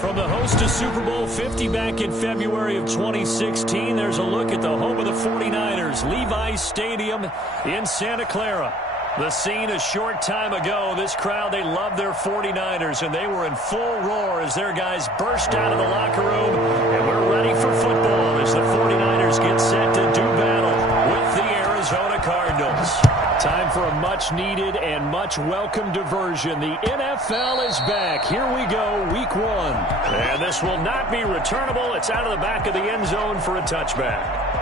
From the host to Super Bowl 50 back in February of 2016, there's a look at the home of the 49ers, Levi's Stadium in Santa Clara. The scene a short time ago, this crowd, they love their 49ers, and they were in full roar as their guys burst out of the locker room, and we're ready for football as the 49ers get set to do battle with the Arizona Cardinals. Time for a much-needed and much-welcome diversion. The NFL is back. Here we go, Week 1. And this will not be returnable. It's out of the back of the end zone for a touchback.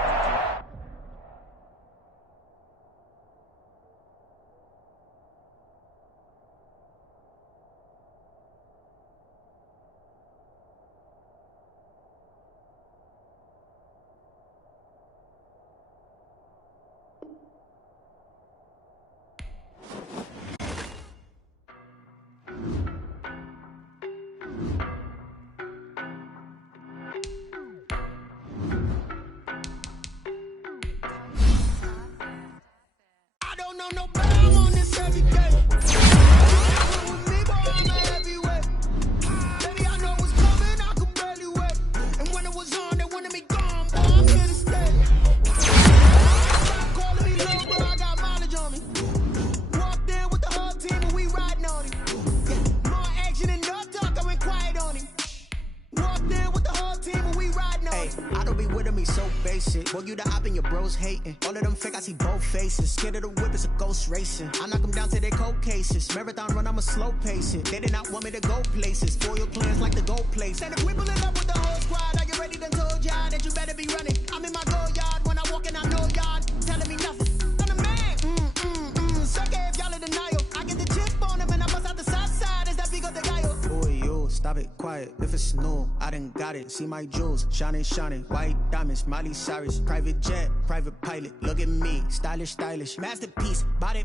Racing. I knock them down to their cold cases. Marathon run, I'm a slow pace it. They did not want me to go places. Spoil plans like the gold place. And if we pull it up with the whole squad, are you ready to told y'all that you better be running? I'm in my go yard when I walk in, I know y'all telling me nothing. I'm the man. Suck it if y'all in denial. I get the chip on him and I bust out the south side. Is that big of the guy? Boy, yo, stop it, quiet. If it's new, I done got it. See my jewels, shining, shining. White diamonds, Miley Cyrus. Private jet, private pilot. Look at me, stylish, stylish. Masterpiece, body,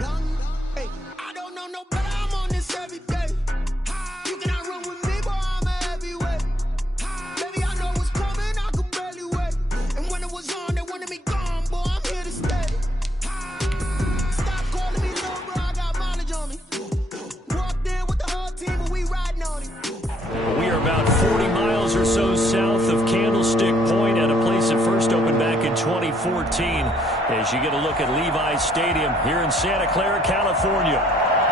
young. Hey, I don't know no better. I'm on this every day. You cannot run with me, boy. I'm a heavyweight. Baby, I know what's coming. I could barely wait. And when it was on, they wanted me gone, boy. I'm here to stay. Stop calling me little bro. I got mileage on me. Walked in with the whole team, and we riding on it. We are about 40 miles or so south of Candlestick Point at a place that first opened back in 2014 as you get a look at Levi's Stadium here in Santa Clara, California.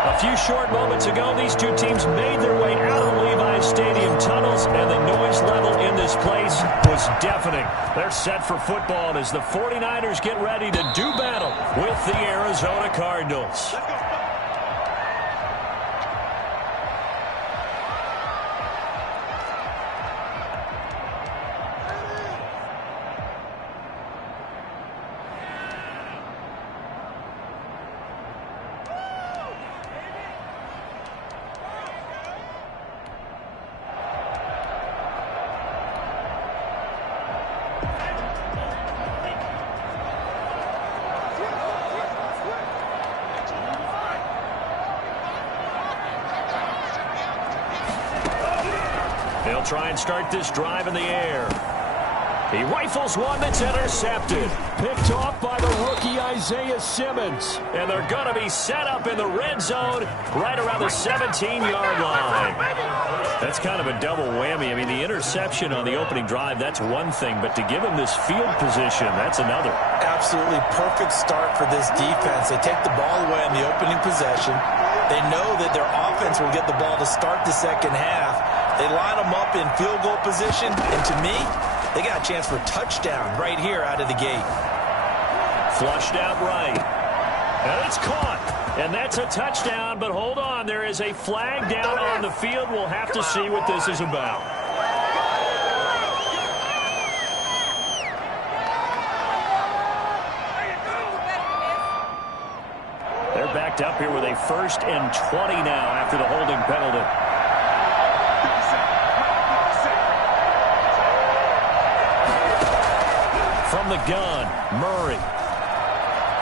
A few short moments ago, these two teams made their way out of the Levi's Stadium tunnels, and the noise level in this place was deafening. They're set for football as the 49ers get ready to do battle with the Arizona Cardinals. try and start this drive in the air. He rifles one that's intercepted. Picked off by the rookie Isaiah Simmons. And they're going to be set up in the red zone right around the 17-yard line. That's kind of a double whammy. I mean, the interception on the opening drive, that's one thing. But to give him this field position, that's another. Absolutely perfect start for this defense. They take the ball away on the opening possession. They know that their offense will get the ball to start the second half. They line them up in field goal position. And to me, they got a chance for a touchdown right here out of the gate. Flushed out right. And it's caught. And that's a touchdown, but hold on. There is a flag down on the field. We'll have to see what this is about. They're backed up here with a 1st and 20 now after the holding penalty. From the gun, Murray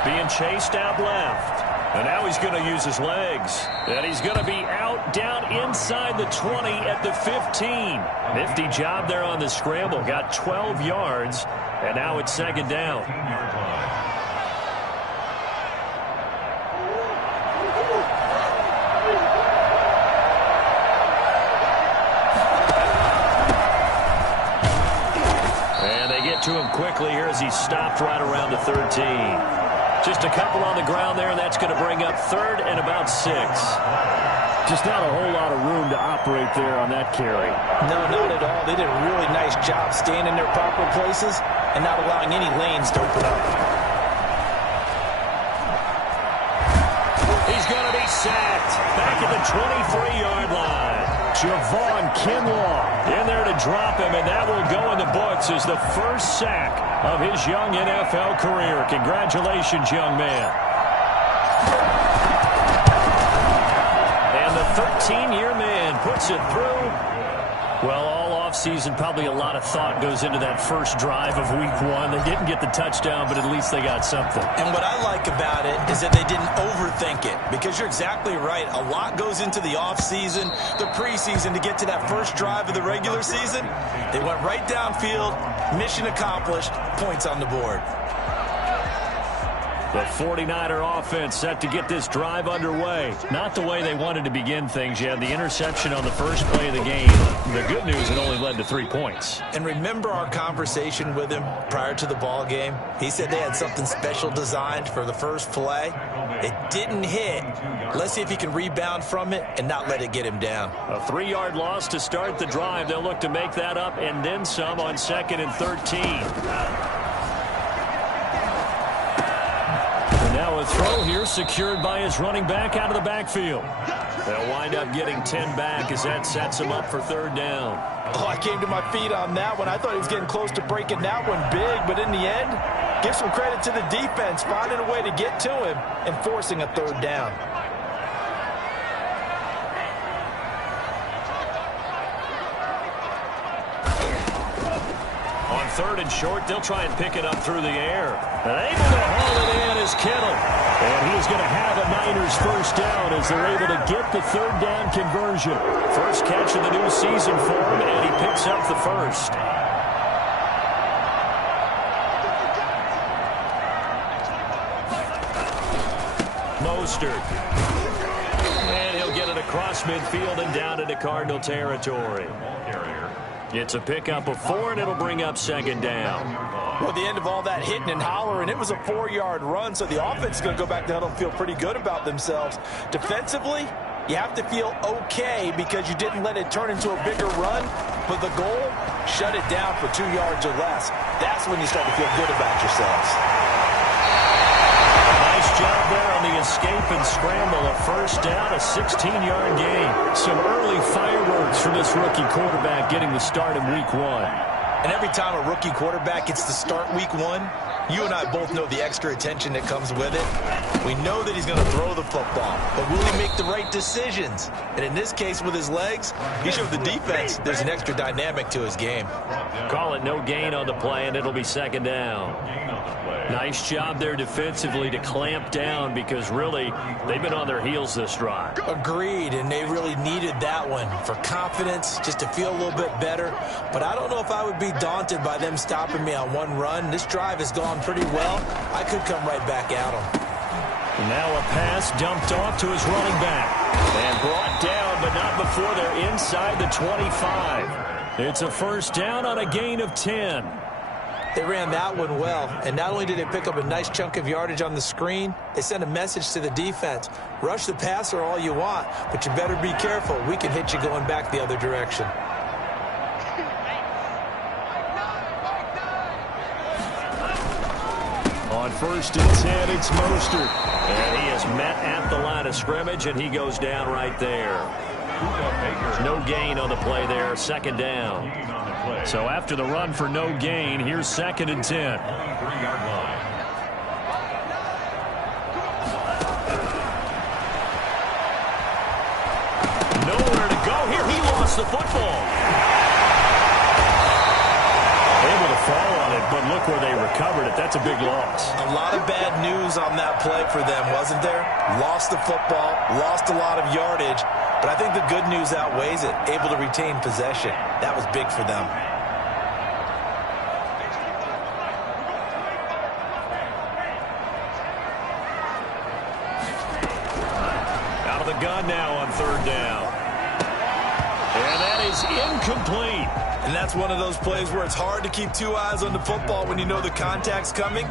being chased out left. And now he's going to use his legs. And he's going to be out down inside the 20 at the 15. Nifty job there on the scramble. Got 12 yards. And now it's second down. To him quickly here as he stopped right around the 13. Just a couple on the ground there, and that's going to bring up 3rd and about 6. Just not a whole lot of room to operate there on that carry. No, not at all. They did a really nice job staying in their proper places and not allowing any lanes to open up. He's going to be sacked back at the 23-yard line. Javon Kinlaw in there to drop him, and that will go in the books as the first sack of his young NFL career. Congratulations, young man. And the 13-year man puts it through. Well, all offseason, probably a lot of thought goes into that first drive of week 1. They didn't get the touchdown, but at least they got something. And what I like about it is that they didn't overthink it, because you're exactly right. A lot goes into the offseason, the preseason to get to that first drive of the regular season. They went right downfield, mission accomplished, points on the board. The 49er offense set to get this drive underway. Not the way they wanted to begin things. You had the interception on the first play of the game. The good news, it only led to 3 points. And remember our conversation with him prior to the ball game? He said they had something special designed for the first play. It didn't hit. Let's see if he can rebound from it and not let it get him down. A 3-yard loss to start the drive. They'll look to make that up and then some on 2nd and 13. Now a throw here secured by his running back out of the backfield. They'll wind up getting 10 back as that sets him up for 3rd down. Oh, I came to my feet on that one. I thought he was getting close to breaking that one big, but in the end, give some credit to the defense, finding a way to get to him and forcing a 3rd down. On 3rd and short, they'll try and pick it up through the air. And able to haul it in is Kittle. And he's going to have a Niners first down as they're able to get the 3rd down conversion. First catch of the new season for him, and he picks up the first. Mostert. And he'll get it across midfield and down into Cardinal territory. It's a pickup of 4, and it'll bring up 2nd down. Well, at the end of all that hitting and hollering, it was a 4-yard run, so the offense is going to go back to huddle and feel pretty good about themselves. Defensively, you have to feel okay because you didn't let it turn into a bigger run, but the goal, shut it down for 2 yards or less. That's when you start to feel good about yourselves. Nice job there on the escape and scramble. A first down, a 16-yard gain. Some early fireworks for this rookie quarterback getting the start in week 1. And every time a rookie quarterback gets to start week 1, You and I both know the extra attention that comes with it. We know that he's going to throw the football, but will he make the right decisions? And in this case, with his legs, he showed the defense there's an extra dynamic to his game. Call it no gain on the play, and it'll be second down. Nice job there defensively to clamp down because really they've been on their heels this drive. Agreed, and they really needed that one for confidence, just to feel a little bit better. But I don't know if I would be daunted by them stopping me on one run. This drive has gone pretty well. I could come right back at them. Now a pass dumped off to his running back. And brought down, but not before they're inside the 25. It's a first down on a gain of 10. They ran that one well, and not only did they pick up a nice chunk of yardage on the screen, they sent a message to the defense. Rush the passer all you want, but you better be careful. We can hit you going back the other direction. On first and 10, it's Mostert. And he is met at the line of scrimmage, and he goes down right there. No gain on the play there, second down. So after the run for no gain, here's second and 10. Nowhere to go here. He lost the football. Able to fall on it, but look where they recovered it. That's a big loss. A lot of bad news on that play for them, wasn't there? Lost the football, lost a lot of yardage, but I think the good news outweighs it. Able to retain possession. That was big for them. Out of the gun now on third down. And that is incomplete. And that's one of those plays where it's hard to keep two eyes on the football when you know the contact's coming,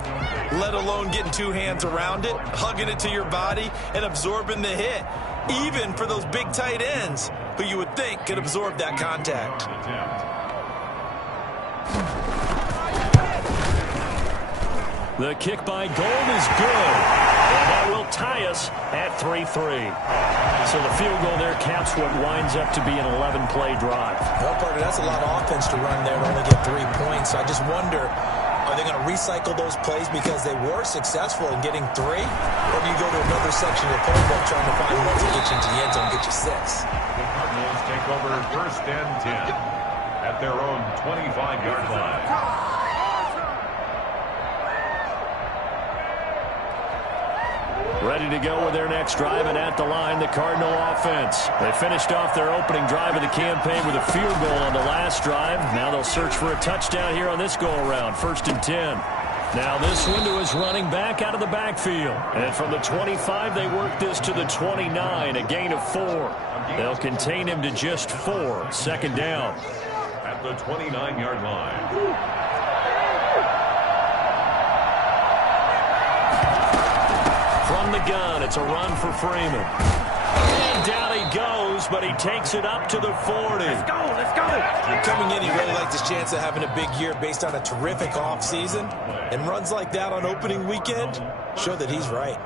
let alone getting two hands around it, hugging it to your body, and absorbing the hit, even for those big tight ends who you would think could absorb that contact. The kick by Gold is good. And that will tie us at 3-3. So the field goal there caps what winds up to be an 11-play drive. Well, partner, that's a lot of offense to run there to only get 3 points. So I just wonder, are they going to recycle those plays because they were successful in getting 3? Or do you go to another section of the playbook trying to find one to get you into the end zone and get you 6? The Cardinals take over first and 10 at their own 25-yard line. Ready to go with their next drive, and at the line, the Cardinal offense. They finished off their opening drive of the campaign with a field goal on the last drive. Now they'll search for a touchdown here on this go-around, first and 10. Now this one to his running back out of the backfield. And from the 25, they work this to the 29, a gain of 4. They'll contain him to just 4, second down. At the 29-yard line. From the gun, it's a run for Freeman. And down he goes, but he takes it up to the 40. Let's go. Coming in, he really liked his chance of having a big year based on a terrific offseason. And runs like that on opening weekend show that he's right.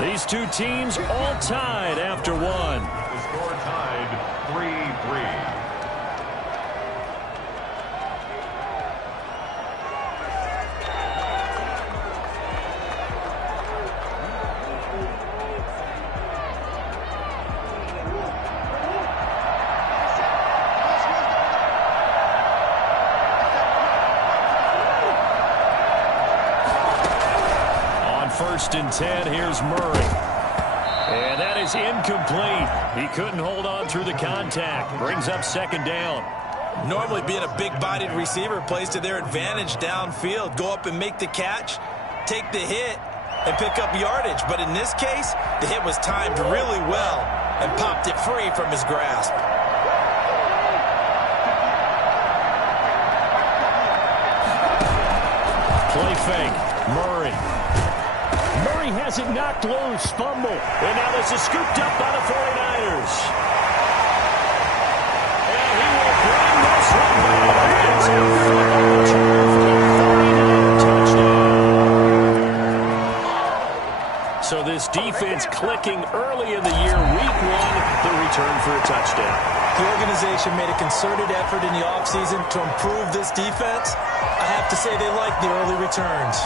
These two teams all tied after one. The score tied 3-3. First and 10, here's Murray. And that is incomplete. He couldn't hold on through the contact. Brings up second down. Normally being a big-bodied receiver plays to their advantage downfield. Go up and make the catch, take the hit, and pick up yardage. But in this case, the hit was timed really well and popped it free from his grasp. Play fake. Murray. Murray has it knocked loose. Fumble. And now this is scooped up by the 49ers. And he will bring this one back. It's a 49er touchdown. clicking early in the year. Week 1, the return for a touchdown. The organization made a concerted effort in the offseason to improve this defense. I have to say they like the early returns.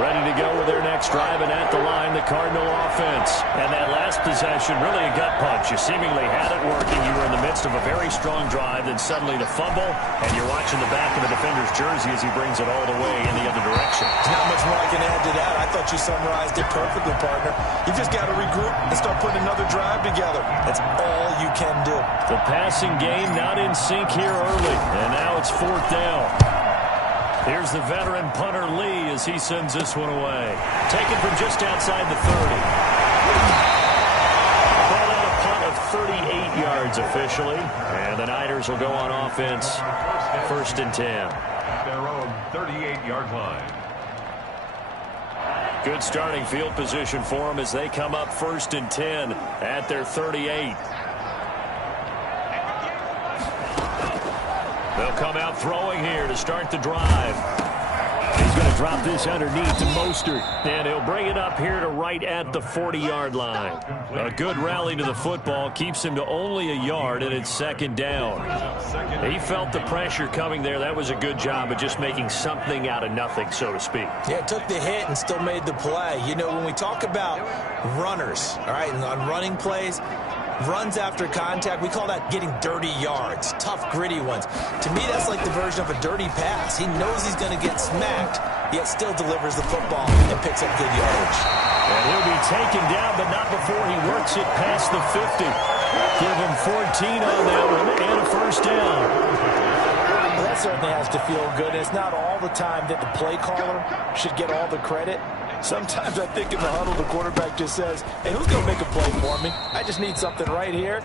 Ready to go with their next drive, and at the line, the Cardinal offense. And that last possession, really a gut punch. You seemingly had it working. You were in the midst of a very strong drive, then suddenly the fumble, and you're watching the back of the defender's jersey as he brings it all the way in the other direction. There's not much more I can add to that. I thought you summarized it perfectly, partner. You just got to regroup and start putting another drive together. That's all you can do. The passing game not in sync here early, and now it's 4th down. Here's the veteran punter Lee as he sends this one away. Taken from just outside the 30. Called out a punt of 38 yards officially. And the Niners will go on offense. 1st and 10. At their own 38-yard line. Good starting field position for them as they come up 1st and 10 at their 38. They'll come out throwing here to start the drive. He's going to drop this underneath to Mostert. And he'll bring it up here to right at the 40-yard line. A good rally to the football keeps him to only a yard, and it's 2nd down. He felt the pressure coming there. That was a good job of just making something out of nothing, so to speak. Yeah, took the hit and still made the play. You know, when we talk about runners, all right, and on running plays, runs after contact, we call that getting dirty yards, tough, gritty ones. To me, that's like the version of a dirty pass. He knows he's going to get smacked, yet still delivers the football and picks up good yardage. And he'll be taken down, but not before he works it past the 50. Give him 14 on that one and a 1st down. Well, that certainly has to feel good. It's not all the time that the play caller should get all the credit. Sometimes I think in the huddle, the quarterback just says, hey, who's going to make a play for me? I just need something right here.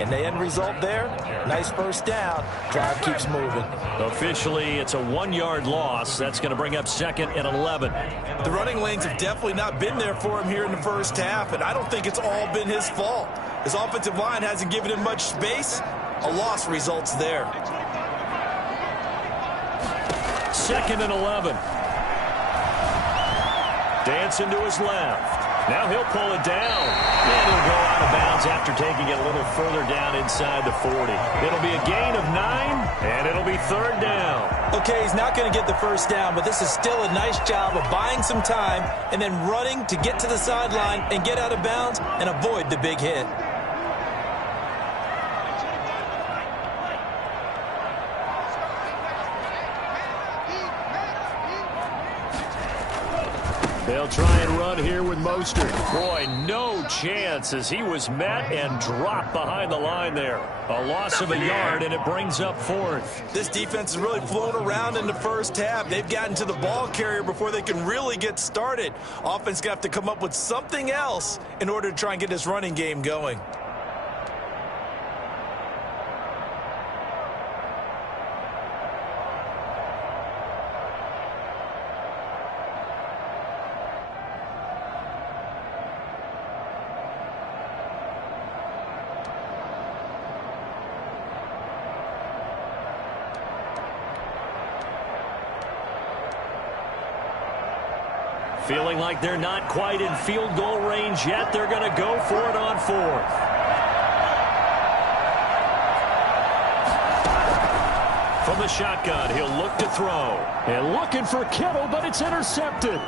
And the end result there, nice 1st down. Drive keeps moving. Officially, it's a 1-yard loss. That's going to bring up 2nd and 11. The running lanes have definitely not been there for him here in the first half, and I don't think it's all been his fault. His offensive line hasn't given him much space. A loss results there. 2nd and 11. Dancing to his left. Now he'll pull it down. And he'll go out of bounds after taking it a little further down inside the 40. It'll be a gain of 9, and it'll be 3rd down. Okay, he's not going to get the 1st down, but this is still a nice job of buying some time and then running to get to the sideline and get out of bounds and avoid the big hit. They'll try and run here with Mostert. Boy, no chance as he was met and dropped behind the line there. A loss of a yard, and it brings up 4th. This defense has really flown around in the first half. They've gotten to the ball carrier before they can really get started. Offense got to come up with something else in order to try and get this running game going. Feeling like they're not quite in field goal range yet. They're going to go for it on 4th. From the shotgun, he'll look to throw. And looking for Kittle, but it's intercepted.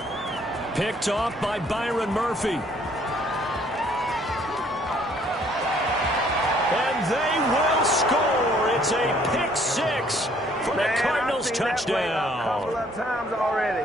Picked off by Byron Murphy. And they will score. It's a pick 6 for the Cardinals touchdown. A couple of times already.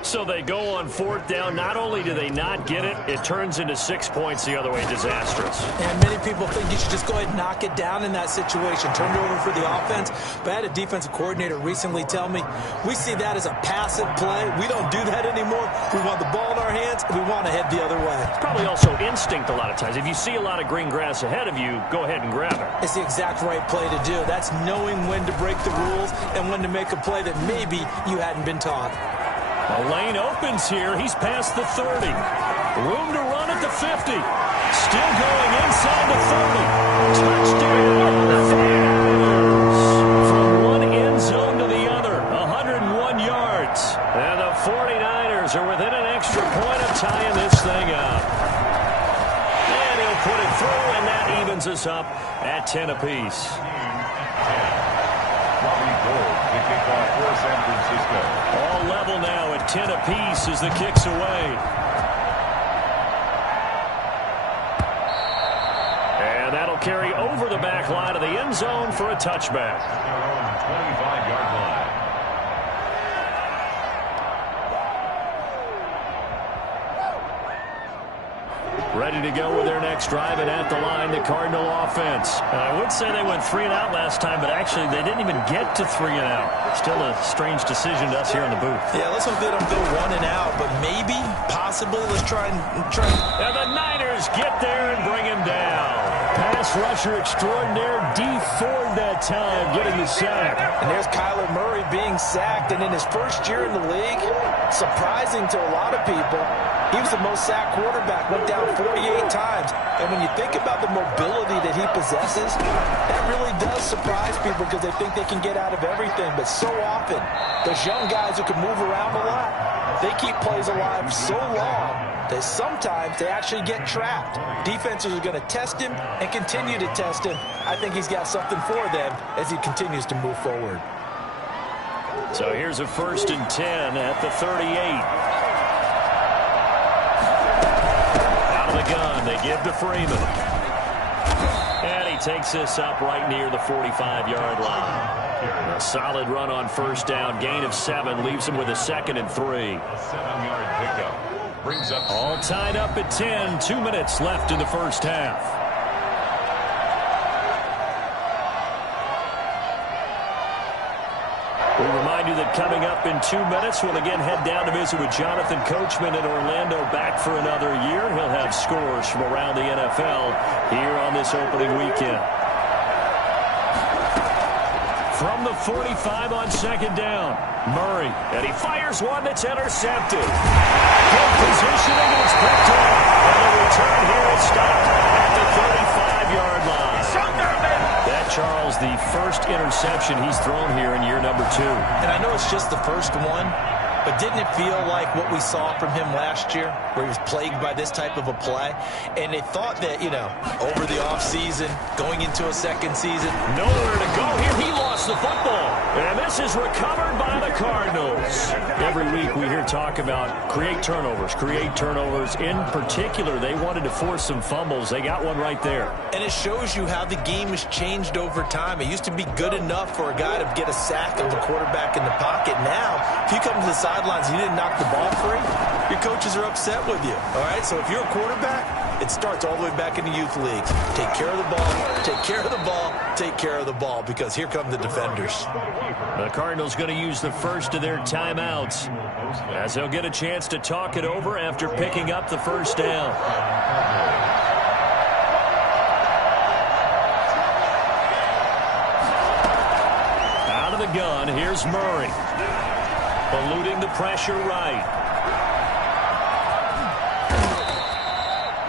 So they go on 4th down. Not only do they not get it, it turns into 6 points the other way. Disastrous. And many people think you should just go ahead and knock it down in that situation. Turn it over for the offense. But I had a defensive coordinator recently tell me, we see that as a passive play. We don't do that anymore. We want the ball in our hands, and we want to head the other way. It's probably also instinct a lot of times. If you see a lot of green grass ahead of you, go ahead and grab it. It's the exact right play to do. That's knowing when to break the rules and when to make a play that maybe you hadn't been taught. A lane opens here. He's past the 30. Room to run at the 50. Still going inside the 30. Touchdown. From one end zone to the other. 101 yards. put it through, and that evens us up at 10 apiece. Robbie Gould to kick off for San Francisco. All level now at 10 apiece as the kick's away. And that'll carry over the back line of the end zone for a touchback. Their own 25-yard line. Ready to go with their next drive, and at the line, the Cardinal offense. I would say they went 3 and out last time, but actually they didn't even get to 3 and out. Still a strange decision to us here in the booth. Yeah, let's hope they don't go 1 and out, but maybe, possibly, let's try. And the Niners get there and bring him down. Pass rusher extraordinaire, Dee Ford that time, getting the sack. And there's Kyler Murray being sacked, and in his first year in the league, surprising to a lot of people, he was the most sacked quarterback, went down 48 times. And when you think about the mobility that he possesses, that really does surprise people because they think they can get out of everything. But so often, those young guys who can move around a lot, they keep plays alive so long that sometimes they actually get trapped. Defenses are going to test him and continue to test him. I think he's got something for them as he continues to move forward. So here's a 1st and 10 at the 38. Gun they give to Freeman, and he takes this up right near the 45-yard line. A solid run on 1st down, gain of 7, leaves him with a 2nd and 3. A 7-yard pickup brings up all tied up at 10. 2 minutes left in the first half. We remind you that coming up in 2 minutes, we'll again head down to visit with Jonathan Coachman in Orlando, back for another year. He'll have scores from around the NFL here on this opening weekend. From the 45 on 2nd down, Murray, and he fires one that's intercepted. Good positioning, and it's picked up. And the return here is stopped at the 35-yard line. That, Charles, the first interception he's thrown here in year number 2. And I know it's just the first one, but didn't it feel like what we saw from him last year, where he was plagued by this type of a play? And they thought that, you know, over the offseason, going into a second season, nowhere to go here. He lost the football. And this is recovered by the Cardinals. Every week we hear talk about create turnovers. In particular, they wanted to force some fumbles. They got one right there. And it shows you how the game has changed over time. It used to be good enough for a guy to get a sack of the quarterback in the pocket. Now, if you come to the sidelines and you didn't knock the ball free, your coaches are upset with you. All right, so if you're a quarterback, it starts all the way back in the youth leagues. Take care of the ball, take care of the ball, take care of the ball, because here come the defenders. The Cardinals going to use the first of their timeouts as they'll get a chance to talk it over after picking up the 1st down. Out of the gun, here's Murray. Eluding the pressure right.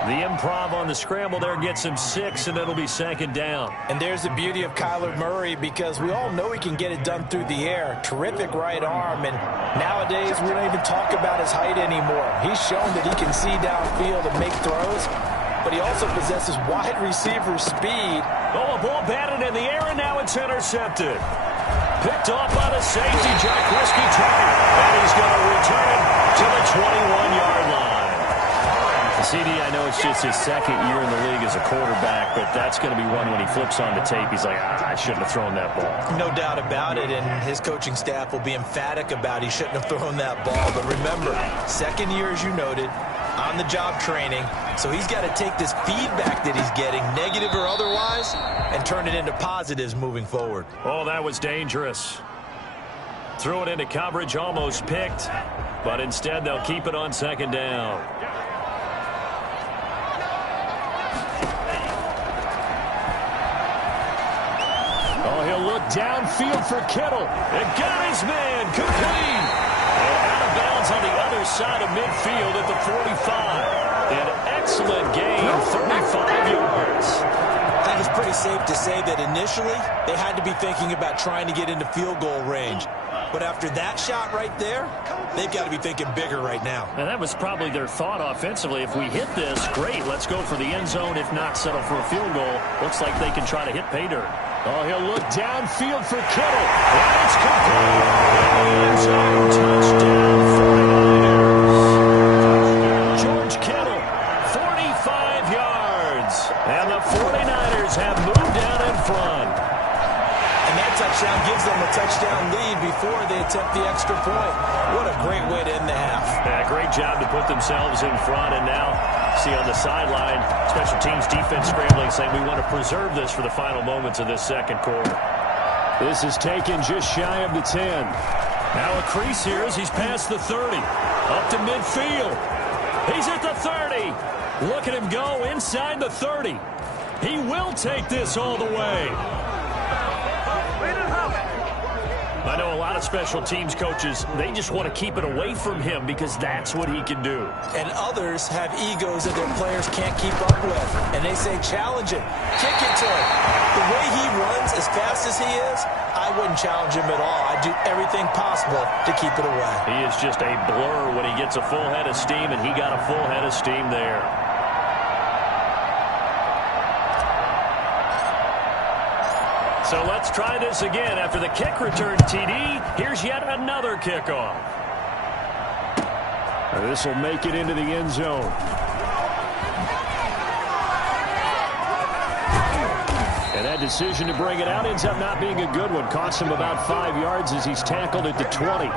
The improv on the scramble there gets him 6, and it'll be 2nd down. And there's the beauty of Kyler Murray, because we all know he can get it done through the air. Terrific right arm, and nowadays we don't even talk about his height anymore. He's shown that he can see downfield and make throws, but he also possesses wide receiver speed. Oh, a ball batted in the air, and now it's intercepted. Picked off by the safety, Jack Risky trying, and he's going to return it to the 21-yard line. CD, I know it's just his 2nd year in the league as a quarterback, but that's going to be one when he flips on the tape, he's like, I shouldn't have thrown that ball. No doubt about it, and his coaching staff will be emphatic about he shouldn't have thrown that ball. But remember, 2nd year, as you noted, on-the-job training, so he's got to take this feedback that he's getting, negative or otherwise, and turn it into positives moving forward. Oh, that was dangerous. Threw it into coverage, almost picked, but instead they'll keep it on 2nd down. Oh, he'll look downfield for Kittle. And got his man, complete. And out of bounds on the other side of midfield at the 45. An excellent gain, 35 yards. I think it's pretty safe to say that initially they had to be thinking about trying to get into field goal range. But after that shot right there, they've got to be thinking bigger right now. And that was probably their thought offensively. If we hit this, great, let's go for the end zone. If not, settle for a field goal. Looks like they can try to hit pay dirt. Oh, he'll look downfield for Kittle. And it's complete. In the end zone, touchdown 49ers. George Kittle, 45 yards. And the 49ers have moved down in front. And that touchdown gives them a touchdown lead before they attempt the extra point. What a great way to end the half. Yeah, great job to put themselves in front. And now, see on the sideline, special teams defense scrambling, saying we want to preserve this for the final moments of this second quarter. This is taken just shy of the 10. Now a crease here as he's past the 30. Up to midfield. He's at the 30. Look at him go inside the 30. He will take this all the way. I know a lot of special teams coaches, they just want to keep it away from him because that's what he can do. And others have egos that their players can't keep up with. And they say, challenge him, kick it to him. The way he runs as fast as he is, I wouldn't challenge him at all. I'd do everything possible to keep it away. He is just a blur when he gets a full head of steam, and he got a full head of steam there. So let's try this again. After the kick return TD, here's yet another kickoff. This will make it into the end zone. And that decision to bring it out ends up not being a good one. Cost him about 5 yards as he's tackled at the 20.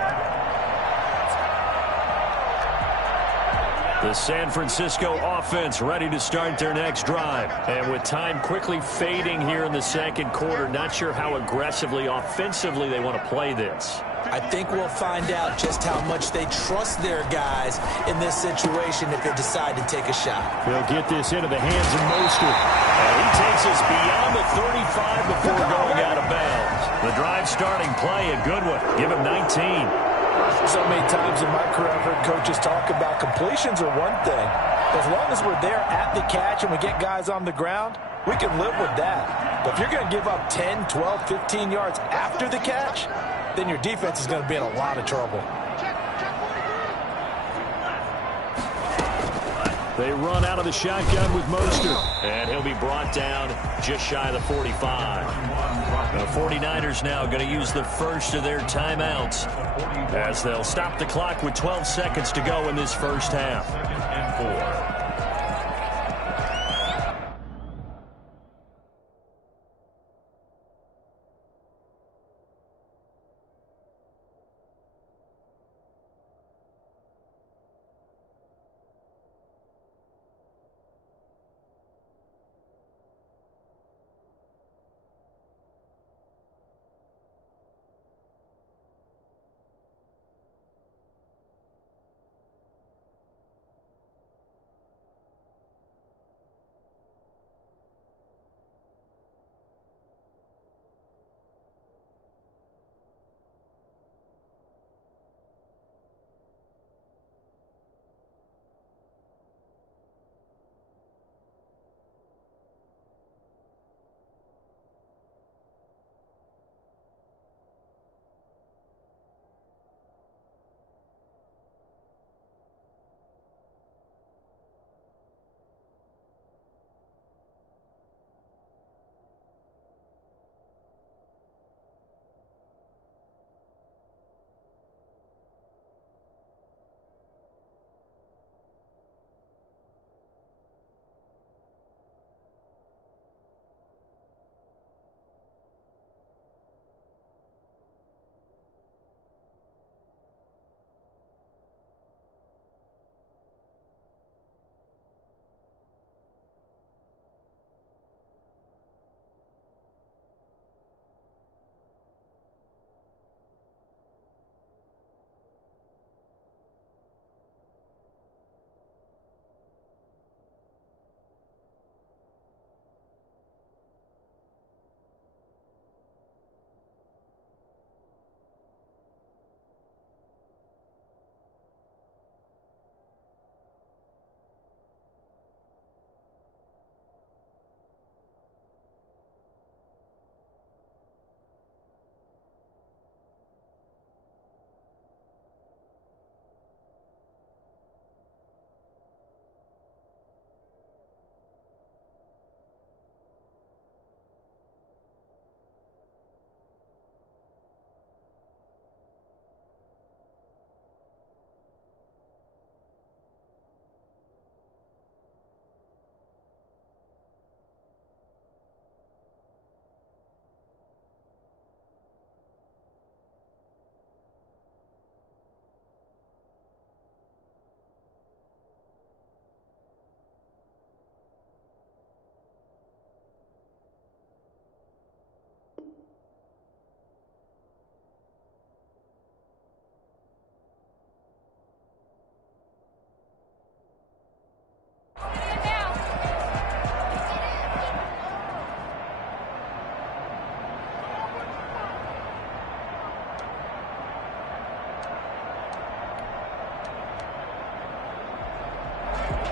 The San Francisco offense ready to start their next drive. And with time quickly fading here in the second quarter, not sure how aggressively, offensively they want to play this. I think we'll find out just how much they trust their guys in this situation if they decide to take a shot. They'll get this into the hands of Mostert. And he takes us beyond the 35 before going out of bounds. The drive starting play, a good one. Give him 19. So many times in my career I've heard coaches talk about completions are one thing. As long as we're there at the catch and we get guys on the ground, we can live with that. But if you're going to give up 10, 12, 15 yards after the catch, then your defense is going to be in a lot of trouble. They run out of the shotgun with Mostert. And he'll be brought down just shy of the 45. The 49ers now going to use the first of their timeouts as they'll stop the clock with 12 seconds to go in this first half. 2nd and 4.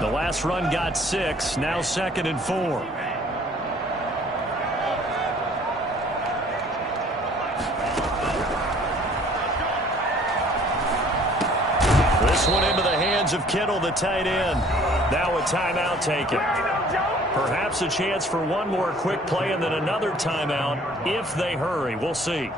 The last run got 6, now 2nd and 4. This one into the hands of Kittle, the tight end. Now a timeout taken. Perhaps a chance for one more quick play and then another timeout if they hurry. We'll see.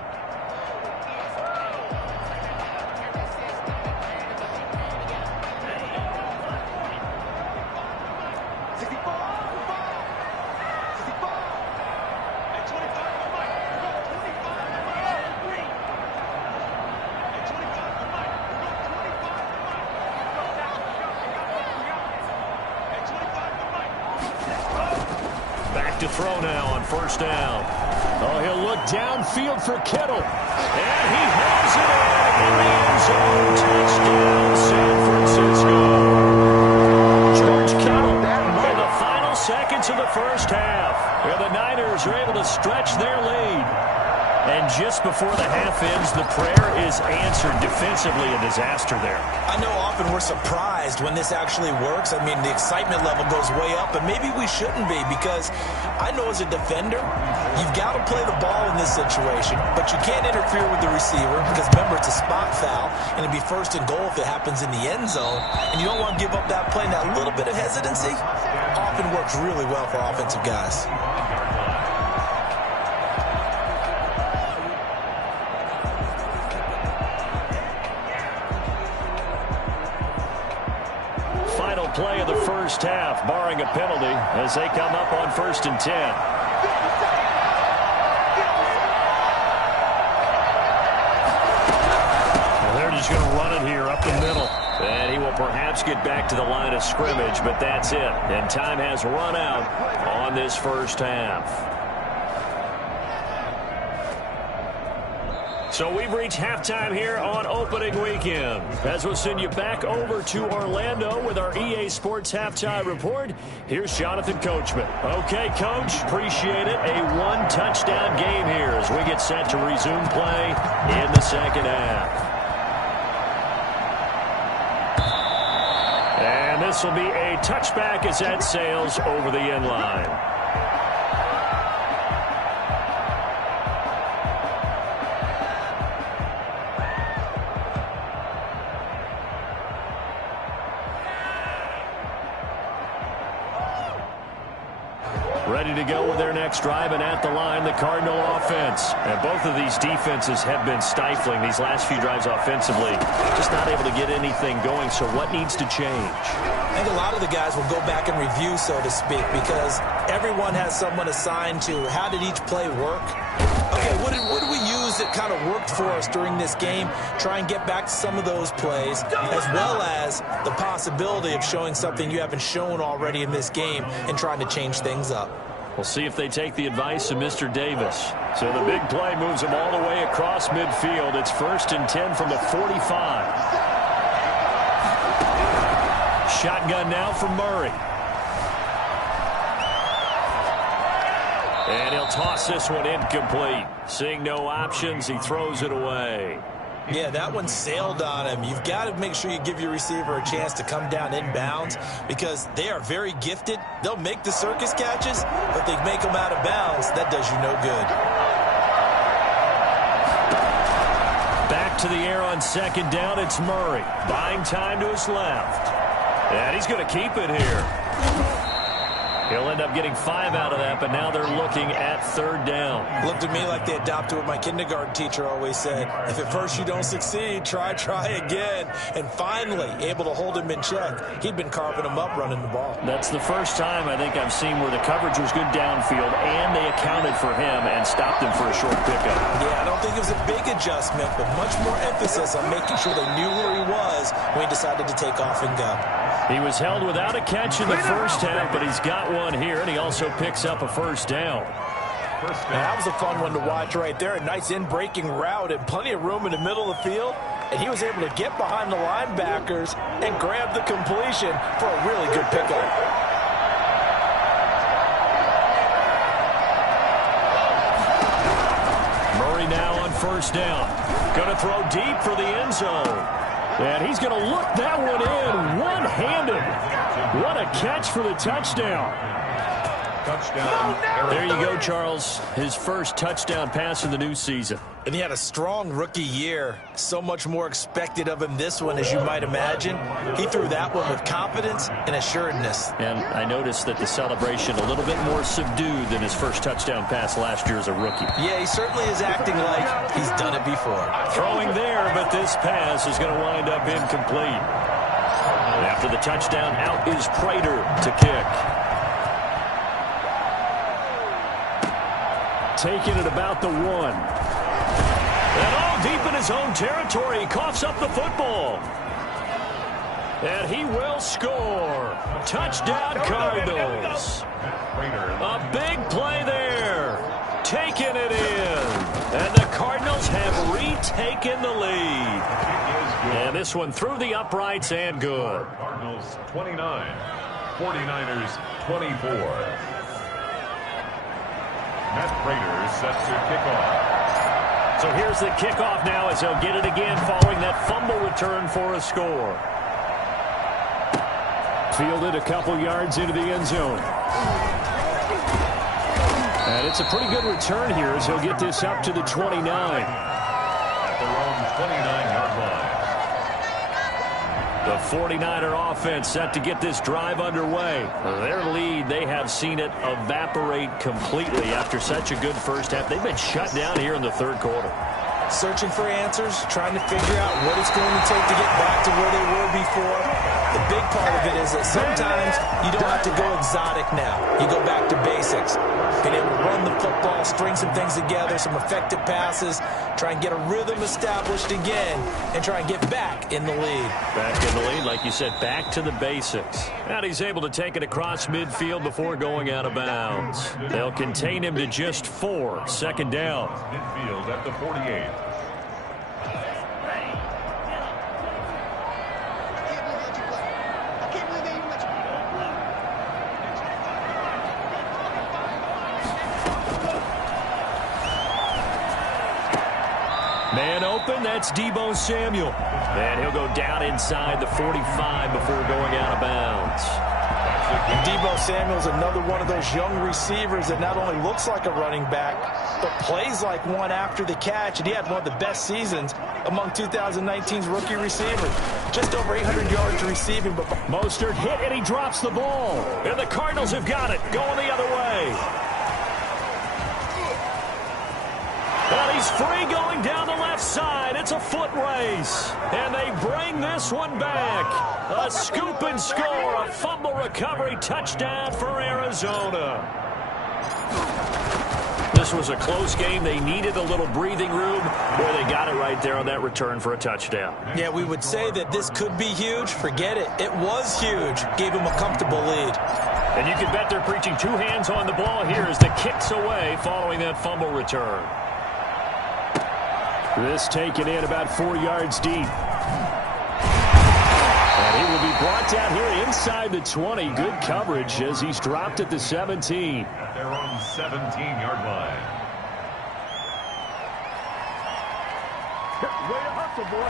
To throw now on first down. Oh, he'll look downfield for Kittle. And he has it in the end zone. Touchdown, San Francisco. George Kittle in the final seconds of the first half. Where the Niners are able to stretch their lead. And just before the half ends, the prayer is answered. Defensively, a disaster there. I know often we're surprised when this actually works. I mean, the excitement level goes way up, but maybe we shouldn't be, because I know as a defender, you've got to play the ball in this situation, but you can't interfere with the receiver because, remember, it's a spot foul, and it'd be 1st and goal if it happens in the end zone, and you don't want to give up that play. And that little bit of hesitancy often works really well for offensive guys. Play of the first half, barring a penalty, as they come up on 1st and 10. Well, they're just going to run it here up the middle. And he will perhaps get back to the line of scrimmage, but that's it. And time has run out on this first half. So we've reached halftime here on opening weekend. As we'll send you back over to Orlando with our EA Sports Halftime Report, here's Jonathan Coachman. Okay, Coach, appreciate it. A one-touchdown game here as we get set to resume play in the second half. And this will be a touchback as that sails over the end line. Ready to go with their next drive, and at the line, the Cardinal offense. And both of these defenses have been stifling these last few drives offensively. Just not able to get anything going, so what needs to change? I think a lot of the guys will go back and review, so to speak, because everyone has someone assigned to how did each play work. Okay, what did we use that kind of worked for us during this game? Try and get back to some of those plays, as well as the possibility of showing something you haven't shown already in this game and trying to change things up. We'll see if they take the advice of Mr. Davis. So the big play moves them all the way across midfield. It's 1st and 10 from the 45. Shotgun now for Murray. And he'll toss this one incomplete. Seeing no options, he throws it away. Yeah, that one sailed on him. You've got to make sure you give your receiver a chance to come down inbounds because they are very gifted. They'll make the circus catches, but they make them out of bounds. That does you no good. Back to the air on 2nd down. It's Murray. Buying time to his left. And he's going to keep it here. He'll end up getting 5 out of that, but now they're looking at 3rd down. Looked to me like they adopted what my kindergarten teacher always said. If at first you don't succeed, try again. And finally, able to hold him in check. He'd been carving him up running the ball. That's the first time I think I've seen where the coverage was good downfield, and they accounted for him and stopped him for a short pickup. Yeah, I don't think it was a big adjustment, but much more emphasis on making sure they knew where he was when he decided to take off and go. He was held without a catch in the first half, but he's got one here, and he also picks up a first down. That was a fun one to watch right there. A nice in-breaking route and plenty of room in the middle of the field. And he was able to get behind the linebackers and grab the completion for a really good pickup. Murray now on 1st down. Going to throw deep for the end zone. And he's going to look that one in one-handed. What a catch for the touchdown. Touchdown. There you go, Charles. His first touchdown pass of the new season. And he had a strong rookie year. So much more expected of him this one, as you might imagine. He threw that one with confidence and assuredness. And I noticed that the celebration a little bit more subdued than his first touchdown pass last year as a rookie. Yeah, he certainly is acting like he's done it before. Throwing there, but this pass is going to wind up incomplete. After the touchdown, out is Prater to kick. Taking it about the 1. And all deep in his own territory, he coughs up the football. And he will score. Touchdown, Cardinals. A big play there. Taking it in. And the Cardinals have retaken the lead. And this one through the uprights and good. Cardinals 29, 49ers 24. Matt Prater set to kick off. So here's the kickoff now as he'll get it again following that fumble return for a score. Fielded a couple yards into the end zone. And it's a pretty good return here as he'll get this up to the 29. At their own 29-yard line. The 49er offense set to get this drive underway. Their lead, they have seen it evaporate completely after such a good first half. They've been shut down here in the third quarter. Searching for answers, trying to figure out what it's going to take to get back to where they were before. The big part of it is that sometimes you don't have to go exotic now. You go back to basics. Being able to run the football, string some things together, some effective passes, try and get a rhythm established again, and try and get back in the lead. Back in the lead, like you said, back to the basics. And he's able to take it across midfield before going out of bounds. They'll contain him to just 4. Second down. Midfield at the 48. Man open, that's Deebo Samuel. And he'll go down inside the 45 before going out of bounds. And Deebo Samuel's another one of those young receivers that not only looks like a running back, but plays like one after the catch. And he had one of the best seasons among 2019's rookie receivers. Just over 800 yards receiving. But Mostert hit and he drops the ball. And the Cardinals have got it, going the other way. And he's free going down the left side. It's a foot race. And they bring this one back. A scoop and score. A fumble recovery touchdown for Arizona. This was a close game. They needed a little breathing room. Boy, they got it right there on that return for a touchdown. yeah, we would say that this could be huge. Forget it. It was huge. Gave him a comfortable lead. And you can bet they're preaching 2 hands on the ball here as the kick's away following that fumble return. This taken in about 4 yards deep. And he will be brought down here inside the 20. Good coverage as he's dropped at the 17. At their own 17-yard line. Way to hustle, boy.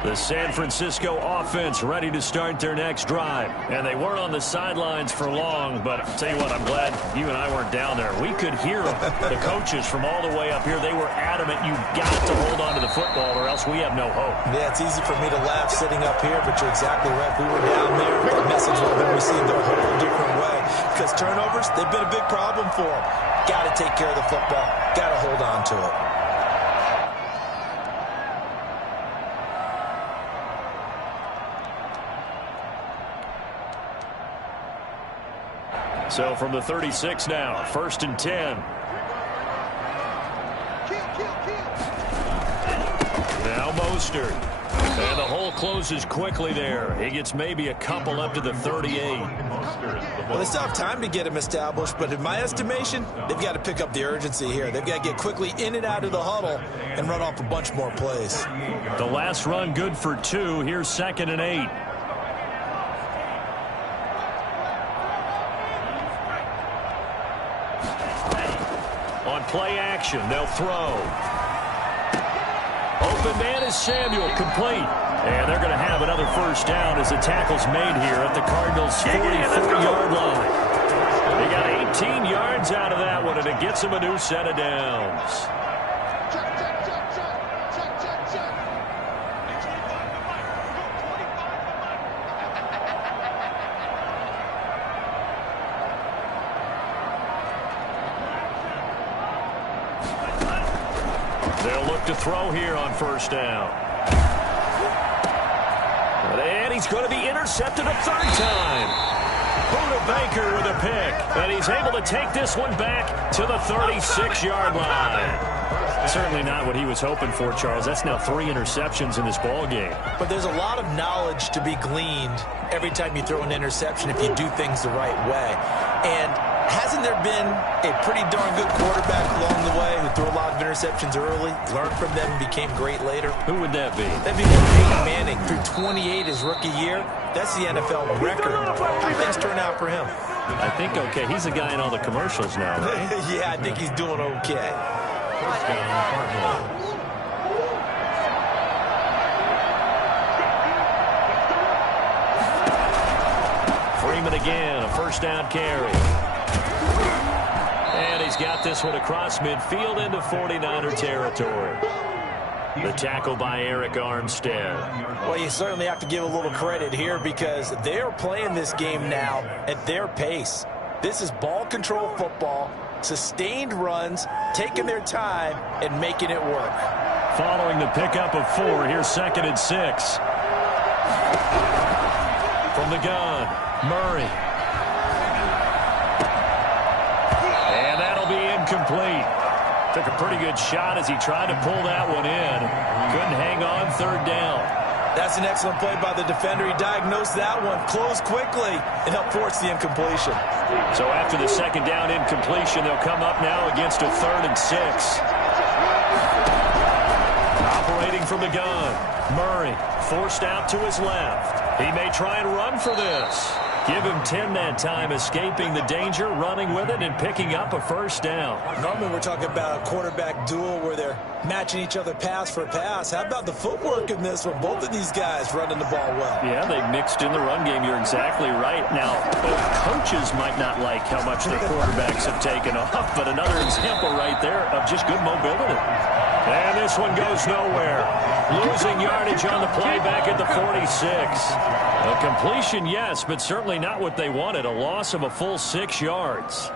The San Francisco offense ready to start their next drive. And they weren't on the sidelines for long, but I'll tell you what, I'm glad you and I weren't down there. We could hear them. The coaches from all the way up here, they were adamant, you've got to hold on to the football or else we have no hope. Yeah, it's easy for me to laugh sitting up here, but you're exactly right. If we were down there, that message would have been received a whole different way. Because turnovers, they've been a big problem for them. Got to take care of the football. Got to hold on to it. So from the 36 now, 1st and 10. Now Mostert. And the hole closes quickly there. He gets maybe a couple up to the 38. Well, they still have time to get him established, but in my estimation, they've got to pick up the urgency here. They've got to get quickly in and out of the huddle and run off a bunch more plays. The last run good for 2. Here's 2nd and 8. play action. They'll throw. Open man is Samuel, complete. And they're going to have another first down as the tackle's made here at the Cardinals' 44-yard line. They got 18 yards out of that one, and it gets them a new set of downs. They'll look to throw here on first down. And he's going to be intercepted a third time. Budda Baker with a pick. And he's able to take this one back to the 36-yard line. Certainly not what he was hoping for, Charles. That's now 3 interceptions in this ball game. But there's a lot of knowledge to be gleaned every time you throw an interception if you do things the right way. And hasn't there been a pretty darn good quarterback along the way who threw a lot of interceptions early, learned from them, and became great later? Who would that be? That'd be Peyton Manning. Through 28 his rookie year. That's the NFL record. How things turn out for him? I think okay. He's a guy in all the commercials now, right? Yeah, I think he's doing okay. Freeman again, a first down carry. And he's got this one across midfield into 49er territory. The tackle by Eric Armstead. Well, you certainly have to give a little credit here because they're playing this game now at their pace. This is ball control football, sustained runs, taking their time, and making it work. Following the pickup of 4, here's 2nd and 6. From the gun, Murray. And that'll be incomplete. Took a pretty good shot as he tried to pull that one in. Couldn't hang on, 3rd down. That's an excellent play by the defender. He diagnosed that one, closed quickly, and helped force the incompletion. So after the 2nd down incompletion, they'll come up now against a 3rd and 6. Operating from the gun, Murray forced out to his left. He may try and run for this. Give him 10 that time, escaping the danger, running with it, and picking up a first down. Normally we're talking about a quarterback duel where they're matching each other pass for pass. How about the footwork in this one? Both of these guys running the ball well. Yeah, they mixed in the run game. You're exactly right. Now, both coaches might not like how much their quarterbacks have taken off, but another example right there of just good mobility. And this one goes nowhere. Losing yardage on the play back at the 46. A completion, yes, but certainly not what they wanted. A loss of a full 6 yards.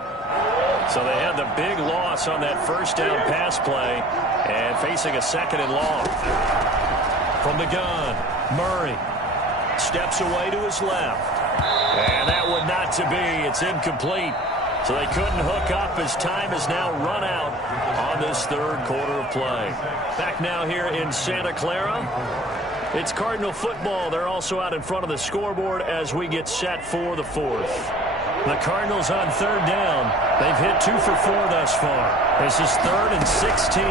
So they had the big loss on that first down pass play and facing a 2nd and long. From the gun, Murray steps away to his left. And that one not to be. It's incomplete. So they couldn't hook up as time has now run out on this 3rd quarter of play. Back now here in Santa Clara. It's Cardinal football. They're also out in front of the scoreboard as we get set for the 4th. The Cardinals on 3rd down. They've hit 2 for 4 thus far. This is 3rd and 16.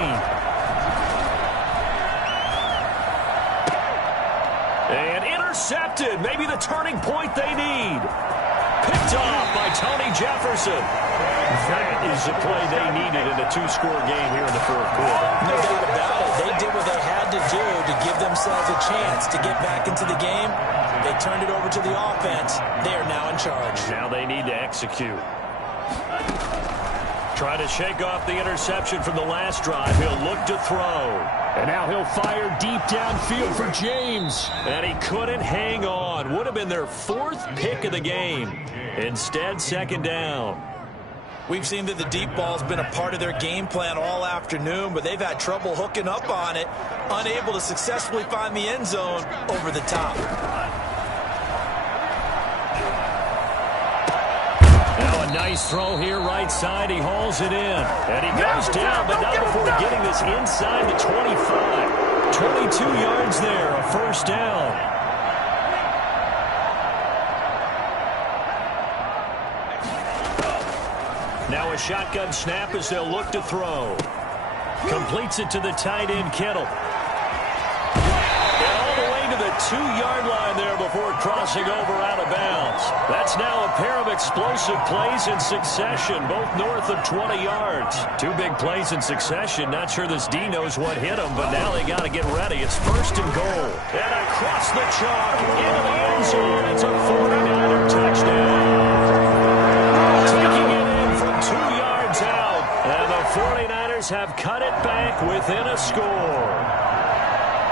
And intercepted. Maybe the turning point they need. Picked off by Tony Jefferson. That is the play they needed in a 2-score game here in the 4th quarter. No doubt about it. They did what they had to do to give themselves a chance to get back into the game. They turned it over to the offense. They are now in charge. Now they need to execute. Try to shake off the interception from the last drive. He'll look to throw. And now he'll fire deep downfield for James. And he couldn't hang on. Would have been their 4th pick of the game. Instead, 2nd down. We've seen that the deep ball's been a part of their game plan all afternoon, but they've had trouble hooking up on it, unable to successfully find the end zone over the top. Now a nice throw here right side. He hauls it in. And he goes down, but not before getting this inside the 25. 22 yards there, a first down. Now a shotgun snap as they'll look to throw. Completes it to the tight end, Kittle. And all the way to the 2-yard line there before crossing over out of bounds. That's now a pair of explosive plays in succession, both north of 20 yards. 2 big plays in succession. Not sure this D knows what hit him, but now they got to get ready. It's 1st and goal. And across the chalk into the end zone. It's a 49er touchdown. Taking it in from 2 yards out. And the 49ers have cut it back within a score.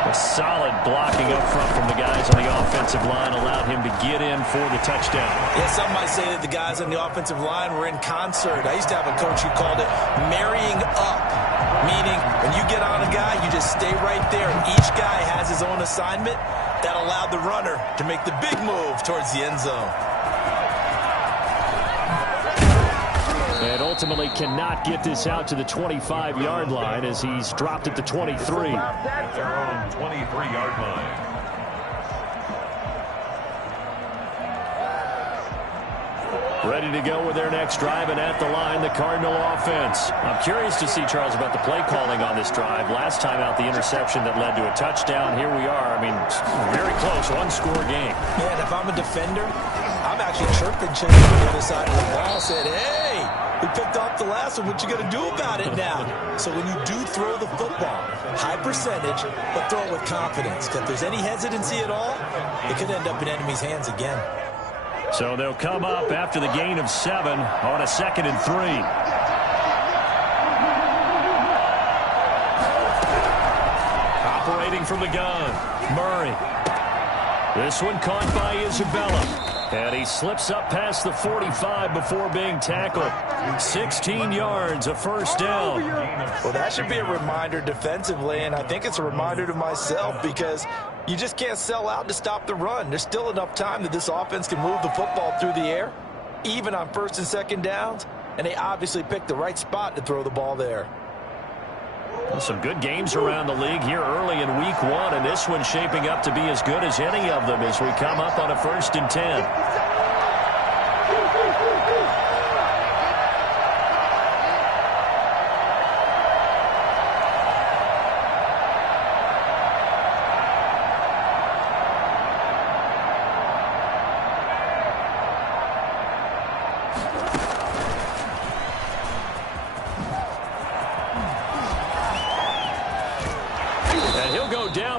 A solid blocking up front from the guys on the offensive line allowed him to get in for the touchdown. Yeah, some might say that the guys on the offensive line were in concert. I used to have a coach who called it marrying up, meaning when you get on a guy, you just stay right there, and each guy has his own assignment. That allowed the runner to make the big move towards the end zone. And ultimately cannot get this out to the 25-yard line as he's dropped at the 23. At their own 23-yard line. Ready to go with their next drive, and at the line, the Cardinal offense. I'm curious to see, Charles, about the play calling on this drive. Last time out, the interception that led to a touchdown. Here we are. I mean, very close, one-score game. Yeah, and if I'm a defender, I'm actually chirping Chase on the other side of the ball, said, hey, we picked off the last one. What you going to do about it now? So when you do throw the football, high percentage, but throw it with confidence. If there's any hesitancy at all, it could end up in enemy's hands again. So they'll come up after the gain of 7 on a 2nd and 3. Operating from the gun, Murray. This one caught by Isabella. And he slips up past the 45 before being tackled. 16 yards, a 1st down. Well, that should be a reminder defensively, and I think it's a reminder to myself because you just can't sell out to stop the run. There's still enough time that this offense can move the football through the air, even on 1st and 2nd downs, and they obviously picked the right spot to throw the ball there. Some good games around the league here early in week 1, and this one's shaping up to be as good as any of them as we come up on a 1st and 10.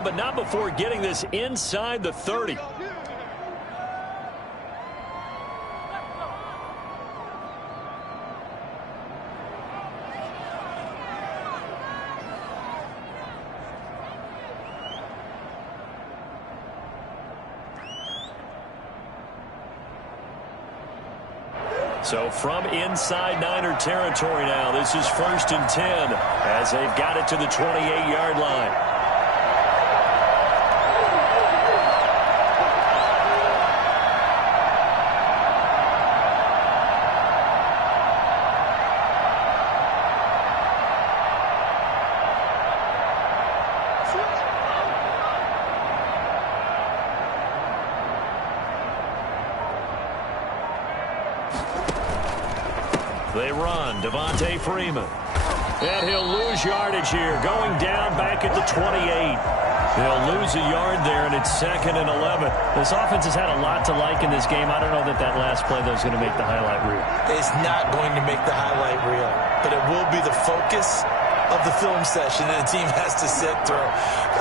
But not before getting this inside the 30. So from inside Niner territory now, this is 1st and 10 as they've got it to the 28-yard line. They run, Devontae Freeman. And he'll lose yardage here, going down back at the 28. They'll lose a yard there, and it's 2nd and 11. This offense has had a lot to like in this game. I don't know that last play, though, is going to make the highlight reel. It's not going to make the highlight reel, but it will be the focus of the film session that the team has to sit through.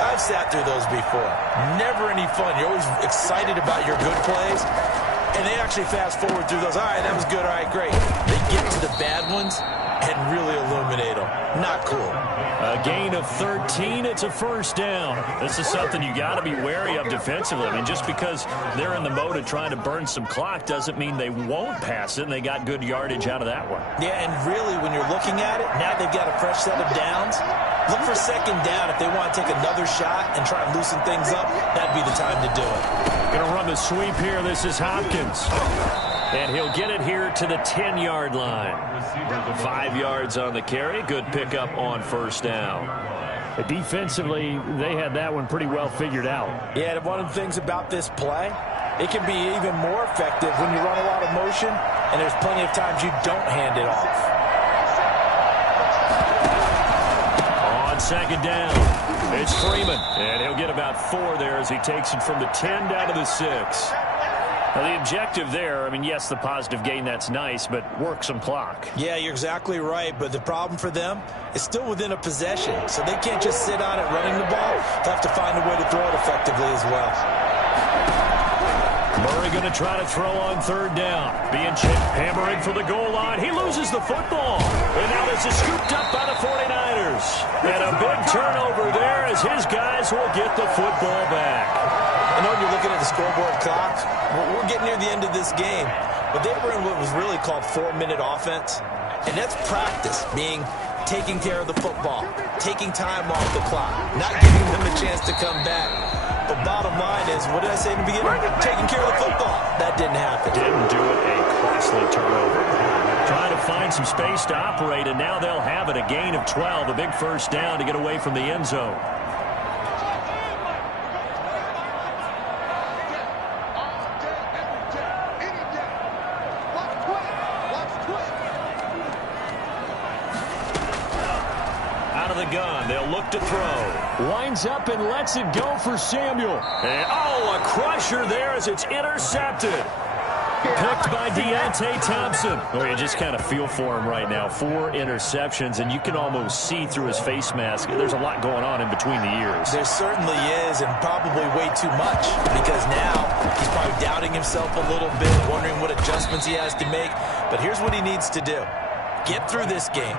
I've sat through those before. Never any fun. You're always excited about your good plays. And they actually fast forward through those. All right, that was good. All right, great. They get to the bad ones and really illuminate them. Not cool. A gain of 13. It's a 1st down. This is something you got to be wary of defensively. I mean, just because they're in the mode of trying to burn some clock doesn't mean they won't pass it, and they got good yardage out of that one. Yeah, and really, when you're looking at it, now they've got a fresh set of downs. Look for 2nd down. If they want to take another shot and try and loosen things up, that'd be the time to do it. Going to run the sweep here. This is Hopkins. And he'll get it here to the 10-yard line. 5 yards on the carry. Good pickup on 1st down. Defensively, they had that one pretty well figured out. Yeah, and one of the things about this play, it can be even more effective when you run a lot of motion, and there's plenty of times you don't hand it off. On 2nd down, It's Freeman, and he'll get about 4 there as he takes it from the 10 down to the 6. Now, the objective there, I mean, yes, the positive gain, that's nice, but work some clock. Yeah, you're exactly right, but the problem for them is still within a possession, so they can't just sit on it running the ball. They have to find a way to throw it effectively as well. Murray going to try to throw on 3rd down. Being chipped, hammering for the goal line. He loses the football. And now this is scooped up by the 49ers. And a big turnover there as his guys will get the football back. I know when you're looking at the scoreboard clock, we're getting near the end of this game. But they were in what was really called 4-minute offense. And that's practice, being taking care of the football, taking time off the clock, not giving them a chance to come back. But bottom line is, what did I say in the beginning? Taking care of the football. That didn't happen. Didn't do it. A costly turnover. Trying to find some space to operate, and now they'll have it. A gain of 12. A big 1st down to get away from the end zone. Gun. They'll look to throw. Winds up and lets it go for Samuel. And, a crusher there as it's intercepted. Picked by Deontay Thompson. Well, you just kind of feel for him right now. 4 interceptions, and you can almost see through his face mask. There's a lot going on in between the ears. There certainly is, and probably way too much, because now he's probably doubting himself a little bit, wondering what adjustments he has to make. But here's what he needs to do. Get through this game.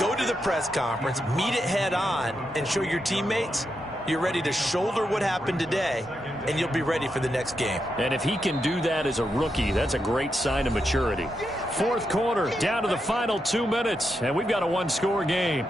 Go to the press conference, meet it head on, and show your teammates you're ready to shoulder what happened today, and you'll be ready for the next game. And if he can do that as a rookie, that's a great sign of maturity. 4th quarter, down to the final 2 minutes, and we've got a 1-score game.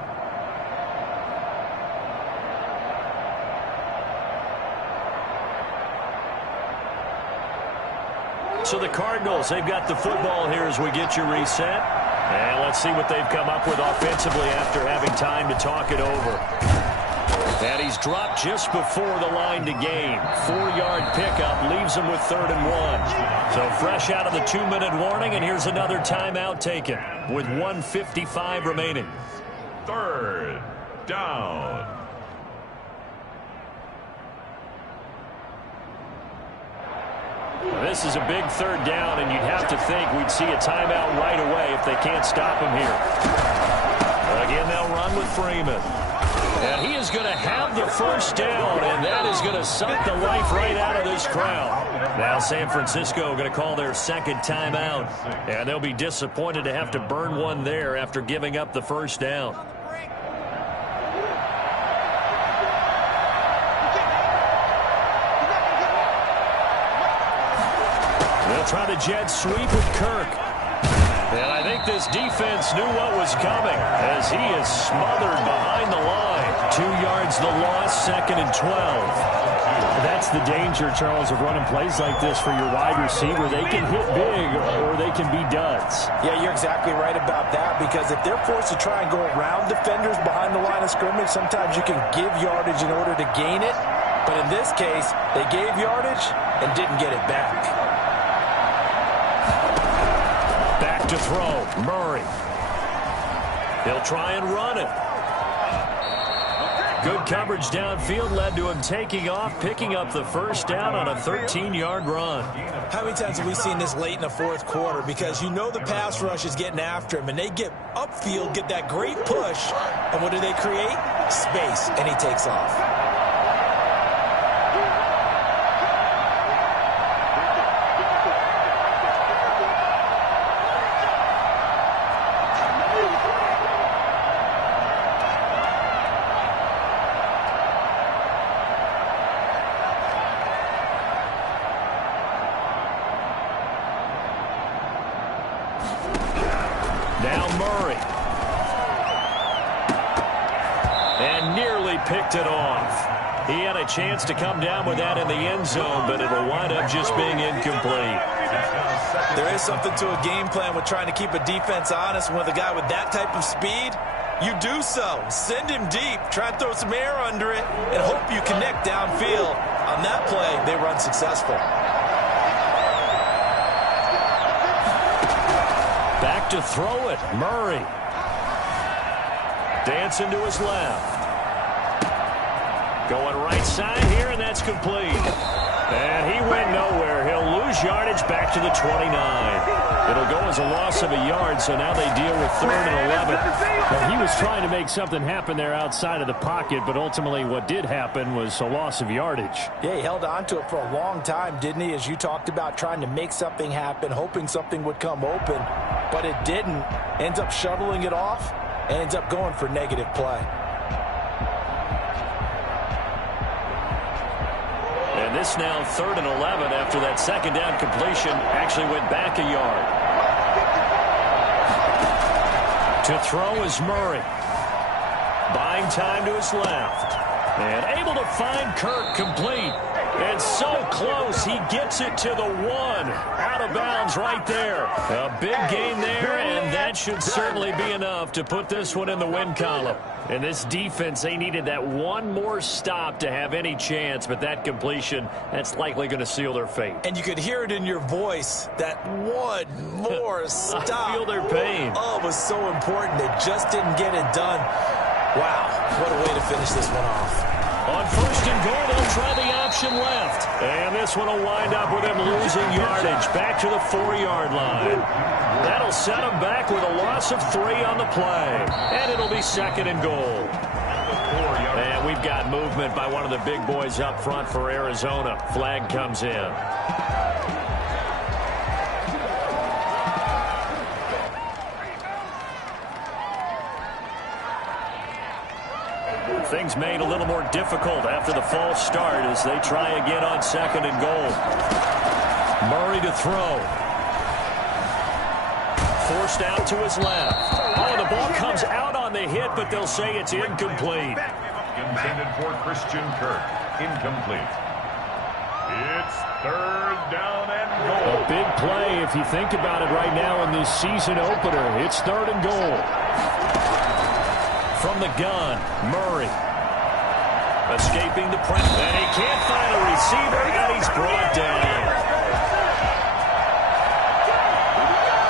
So the Cardinals, they've got the football here as we get you reset. And let's see what they've come up with offensively after having time to talk it over. And he's dropped just before the line to gain. 4-yard pickup leaves him with 3rd and 1. So fresh out of the 2-minute warning, and here's another timeout taken with 1:55 remaining. 3rd down. This is a big 3rd down, and you'd have to think we'd see a timeout right away if they can't stop him here. Again, they'll run with Freeman. And he is going to have the 1st down, and that is going to suck the life right out of this crowd. Now San Francisco going to call their 2nd timeout, and they'll be disappointed to have to burn one there after giving up the 1st down. They'll try the jet sweep with Kirk. And I think this defense knew what was coming as he is smothered behind the line. 2 yards the loss, 2nd and 12. That's the danger, Charles, of running plays like this for your wide receiver. They can hit big or they can be duds. Yeah, you're exactly right about that, because if they're forced to try and go around defenders behind the line of scrimmage, sometimes you can give yardage in order to gain it. But in this case, they gave yardage and didn't get it back. Back to throw, Murray. He'll try and run it. Good coverage downfield led to him taking off, picking up the 1st down on a 13-yard run. How many times have we seen this late in the 4th quarter? Because you know the pass rush is getting after him, and they get upfield, get that great push, and what do they create? Space, and he takes off. Now Murray. And nearly picked it off. He had a chance to come down with that in the end zone, but it'll wind up just being incomplete. There is something to a game plan with trying to keep a defense honest. With a guy with that type of speed, you do so. Send him deep. Try and throw some air under it and hope you connect downfield. On that play, they run successful. Back to throw it, Murray. Dancing to his left. Going right side here, and that's complete. And he went nowhere. He'll lose yardage back to the 29. It'll go as a loss of a yard, so now they deal with 3rd and 11. Well, he was trying to make something happen there outside of the pocket, but ultimately what did happen was a loss of yardage. Yeah, he held on to it for a long time, didn't he? As you talked about trying to make something happen, hoping something would come open, but it didn't. Ends up shoveling it off and ends up going for negative play. And this now 3rd and 11 after that second down completion actually went back a yard. To throw is Murray. Buying time to his left. And able to find Kirk complete. And so close, he gets it to the 1. Out of bounds right there. A big gain there, and that should certainly be enough to put this one in the win column. And this defense, they needed that one more stop to have any chance, but that completion, that's likely going to seal their fate. And you could hear it in your voice, that one more stop. I feel their pain. Oh, it was so important. They just didn't get it done. Wow, what a way to finish this one off. On 1st and goal, they'll try the option left. And this one will wind up with him losing yardage back to the 4-yard line. That'll set him back with a loss of 3 on the play. And it'll be 2nd and goal. And we've got movement by one of the big boys up front for Arizona. Flag comes in. Things made a little more difficult after the false start as they try again on 2nd and goal. Murray to throw. Forced out to his left. Oh, the ball comes out on the hit, but they'll say it's incomplete. Intended for Christian Kirk. Incomplete. It's 3rd down and goal. A big play if you think about it right now in this season opener. It's 3rd and goal. From the gun, Murray. Escaping the pressure. And he can't find a receiver, and he's brought down.